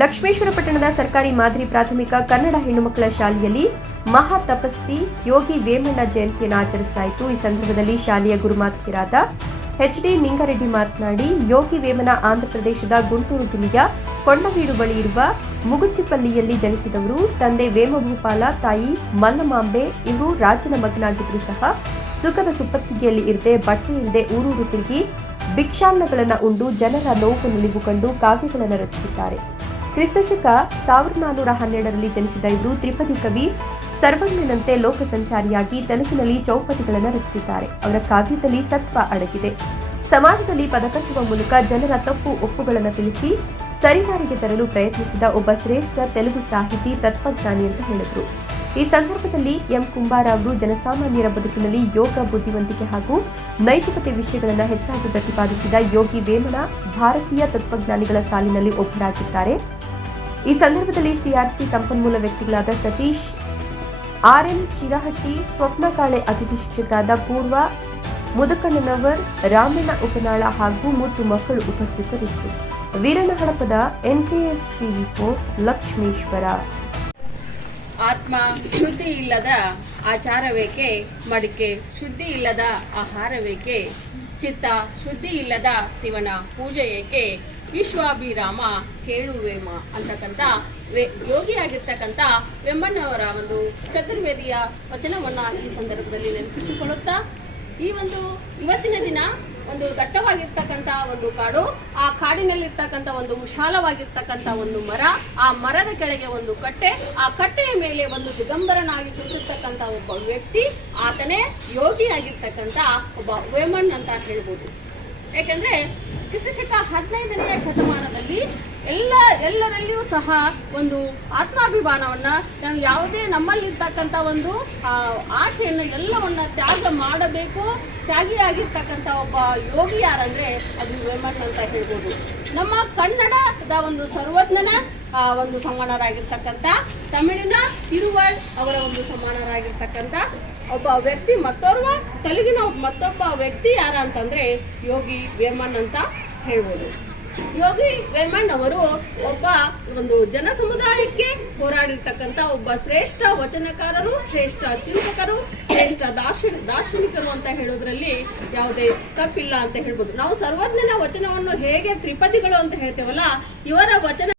ಲಕ್ಷ್ಮೇಶ್ವರ ಪಟ್ಟಣದ ಸರ್ಕಾರಿ ಮಾದರಿ ಪ್ರಾಥಮಿಕ ಕನ್ನಡ ಹೆಣ್ಣುಮಕ್ಕಳ ಶಾಲೆಯಲ್ಲಿ ಮಹಾ ತಪಸ್ವಿ ಯೋಗಿ ವೇಮಣ್ಣ ಜಯಂತಿಯನ್ನು ಆಚರಿಸಲಾಯಿತು. ಈ ಸಂದರ್ಭದಲ್ಲಿ ಶಾಲೆಯ ಗುರುಮಾತಿಯರಾದ ಎಚ್ ಡಿ ನಿಂಗಾರೆಡ್ಡಿ ಮಾತನಾಡಿ, ಯೋಗಿ ವೇಮನ ಆಂಧ್ರಪ್ರದೇಶದ ಗುಂಟೂರು ಜಿಲ್ಲೆಯ ಕೊಂಡವೀಡು ಬಳಿ ಇರುವ ಮುಗುಚಿಪಲ್ಲಿಯಲ್ಲಿ ಜನಿಸಿದವರು ತಂದೆ ವೇಮಭೂಪಾಲ, ತಾಯಿ ಮಲ್ಲಮಾಂಬೆ, ಇವರು ರಾಜನ ಮಗನಾಗಿದ್ದರೂ ಸಹ ಸುಖದ ಸುಪ್ಪತ್ತಿಗೆಯಲ್ಲಿ ಇರದೆ ಬಟ್ಟೆ ಇಲ್ಲದೆ ಊರೂರು ತಿರುಗಿ ಭಿಕ್ಷಾನ್ನಗಳನ್ನು ಉಂಡು ಜನರ ನೋವು ನಿಲುಗುಕೊಂಡು ಕಂಡು ಕಾವ್ಯಗಳನ್ನು ರಚಿಸಿದ್ದಾರೆ. ಕ್ರಿಸ್ತಶಕ ಸಾವಿರದ ನಾನ್ನೂರ ಹನ್ನೆರಡರಲ್ಲಿ ಜನಿಸಿದ ಇವರು ತ್ರಿಪದಿ ಕವಿ. ಸರ್ವಜ್ಞನಂತೆ ಲೋಕ ಸಂಚಾರಿಯಾಗಿ ತನಕಿನಲ್ಲಿ ಚೌಪತಿಗಳನ್ನು ರಚಿಸಿದ್ದಾರೆ. ಅವರ ಕಾವ್ಯದಲ್ಲಿ ಸತ್ವ ಅಡಗಿದೆ. ಸಮಾಜದಲ್ಲಿ ಪದಕಟ್ಟುವ ಮೂಲಕ ಜನರ ತಪ್ಪು ಒಪ್ಪುಗಳನ್ನು ತಿಳಿಸಿ ಸರಿದಾರಿಗೆ ತರಲು ಪ್ರಯತ್ನಿಸಿದ ಒಬ್ಬ ಶ್ರೇಷ್ಠ ತೆಲುಗು ಸಾಹಿತಿ ತತ್ವಜ್ಞಾನಿ ಅಂತ ಹೇಳಿದರು. ಈ ಸಂದರ್ಭದಲ್ಲಿ ಎಂ. ಕುಂಬಾರ ಅವರು ಜನಸಾಮಾನ್ಯರ ಬದುಕಿನಲ್ಲಿ ಯೋಗ, ಬುದ್ಧಿವಂತಿಕೆ ಹಾಗೂ ನೈತಿಕತೆ ವಿಷಯಗಳನ್ನು ಹೆಚ್ಚಾಗಿ ಪ್ರತಿಪಾದಿಸಿದ ಯೋಗಿ ವೇಮನ ಭಾರತೀಯ ತತ್ವಜ್ಞಾನಿಗಳ ಸಾಲಿನಲ್ಲಿ ಒಬ್ಬರಾಗಿದ್ದಾರೆ. ಈ ಸಂದರ್ಭದಲ್ಲಿ ಸಿಆರ್ಸಿ ಸಂಪನ್ಮೂಲ ವ್ಯಕ್ತಿಗಳಾದ ಸತೀಶ್ ಆರ್ಎಂ ಚಿರಹಟ್ಟಿ, ಸ್ವಪ್ನ ಕಾಳೆ ಅತಿಥಿ ಶಿಕ್ಷಕರಾದ ಪೂರ್ವ, ಮುದಕಣ್ಣನವರ್, ರಾಮಣ್ಣ ಉಪನಾಳ ಹಾಗೂ ಮುತ್ತು ಮಕ್ಕಳು ಉಪಸ್ಥಿತರಿದ್ದರು. ವೀರನಹಡಪದ Hadapad NKS TV four Lakshmeshwar. ಆತ್ಮ ಶುದ್ಧಿ ಇಲ್ಲದ ಆಚಾರವೇಕೆ, ಮಡಿಕೆ ಶುದ್ಧಿ ಇಲ್ಲದ ಆಹಾರವೇಕೆ? ಚಿತ್ತ ಶುದ್ಧಿ ಇಲ್ಲದ ಶಿವನ ಪೂಜೆ ಏಕೆ ವಿಶ್ವಾಭಿರಾಮ ಕೇಳುವೇಮ ಅಂತಕ್ಕಂಥ ವೇ ಯೋಗಿಯಾಗಿರ್ತಕ್ಕಂಥ ವೆಂಬಣ್ಣವರ ಒಂದು ಚತುರ್ವೇದಿಯ ವಚನವನ್ನ ಈ ಸಂದರ್ಭದಲ್ಲಿ ನೆನಪಿಸಿಕೊಳ್ಳುತ್ತಾ, ಈ ಒಂದು ಇವತ್ತಿನ ದಿನ ಒಂದು ದಟ್ಟವಾಗಿರ್ತಕ್ಕಂಥ ಒಂದು ಕಾಡು, ಆ ಕಾಡಿನಲ್ಲಿರ್ತಕ್ಕಂಥ ಒಂದು ವಿಶಾಲವಾಗಿರ್ತಕ್ಕಂಥ ಒಂದು ಮರ, ಆ ಮರದ ಕೆಳಗೆ ಒಂದು ಕಟ್ಟೆ, ಆ ಕಟ್ಟೆಯ ಮೇಲೆ ಒಂದು ದಿಗಂಬರನಾಗಿ ಕುಳಿತಿರ್ತಕ್ಕಂಥ ಒಬ್ಬ ವ್ಯಕ್ತಿ, ಆತನೇ ಯೋಗಿಯಾಗಿರ್ತಕ್ಕಂಥ ಒಬ್ಬ ವೇಮನ್ ಅಂತ ಹೇಳ್ಬೋದು. ಯಾಕಂದ್ರೆ ಕ್ರಿಸ್ತಶಕ ಹದಿನೈದನೆಯ ಶತಮಾನದಲ್ಲಿ ಎಲ್ಲ, ಎಲ್ಲರಲ್ಲಿಯೂ ಸಹ ಒಂದು ಆತ್ಮಾಭಿಮಾನವನ್ನ, ನಾವು ಯಾವುದೇ ನಮ್ಮಲ್ಲಿರ್ತಕ್ಕಂಥ ಒಂದು ಆಶೆಯನ್ನು ಎಲ್ಲವನ್ನು ಎಲ್ಲವನ್ನ ತ್ಯಾಗ ಮಾಡಬೇಕು, ತ್ಯಾಗಿಯಾಗಿರ್ತಕ್ಕಂಥ ಒಬ್ಬ ಯೋಗಿ ಯಾರಂದ್ರೆ ಅದು ವೇಮನ್ ಅಂತ ಹೇಳ್ಬೋದು. ನಮ್ಮ ಕನ್ನಡದ ಒಂದು ಸರ್ವಜ್ಞನ ಒಂದು ಸಮಾನರಾಗಿರ್ತಕ್ಕಂಥ ತಮಿಳಿನ ತಿರುವಳ್ ಅವರ ಒಂದು ಸಮಾನರಾಗಿರ್ತಕ್ಕಂಥ ಒಬ್ಬ ವ್ಯಕ್ತಿ ಮತ್ತೋರ್ವ, ತೆಲುಗಿನ ಮತ್ತೊಬ್ಬ ವ್ಯಕ್ತಿ ಯಾರ ಅಂತಂದ್ರೆ ಯೋಗಿ ವೇಮನ್ ಅಂತ ಹೇಳ್ಬೋದು. ಯೋಗಿ ವೇಮನ್ ಅವರು ಒಬ್ಬ ಒಂದು ಜನ ಸಮುದಾಯಕ್ಕೆ ಹೋರಾಡಿರ್ತಕ್ಕಂಥ ಒಬ್ಬ ಶ್ರೇಷ್ಠ ವಚನಕಾರರು, ಶ್ರೇಷ್ಠ ಚಿಂತಕರು, ಶ್ರೇಷ್ಠ ದಾರ್ಶನ, ದಾರ್ಶನಿಕರು ಅಂತ ಹೇಳೋದ್ರಲ್ಲಿ ಯಾವುದೇ ತಪ್ಪಿಲ್ಲ ಅಂತ ಹೇಳ್ಬೋದು. ನಾವು ಸರ್ವಜ್ಞನ ವಚನವನ್ನು ಹೇಗೆ ತ್ರಿಪದಿಗಳು ಅಂತ ಹೇಳ್ತೇವಲ್ಲ, ಇವರ ವಚನ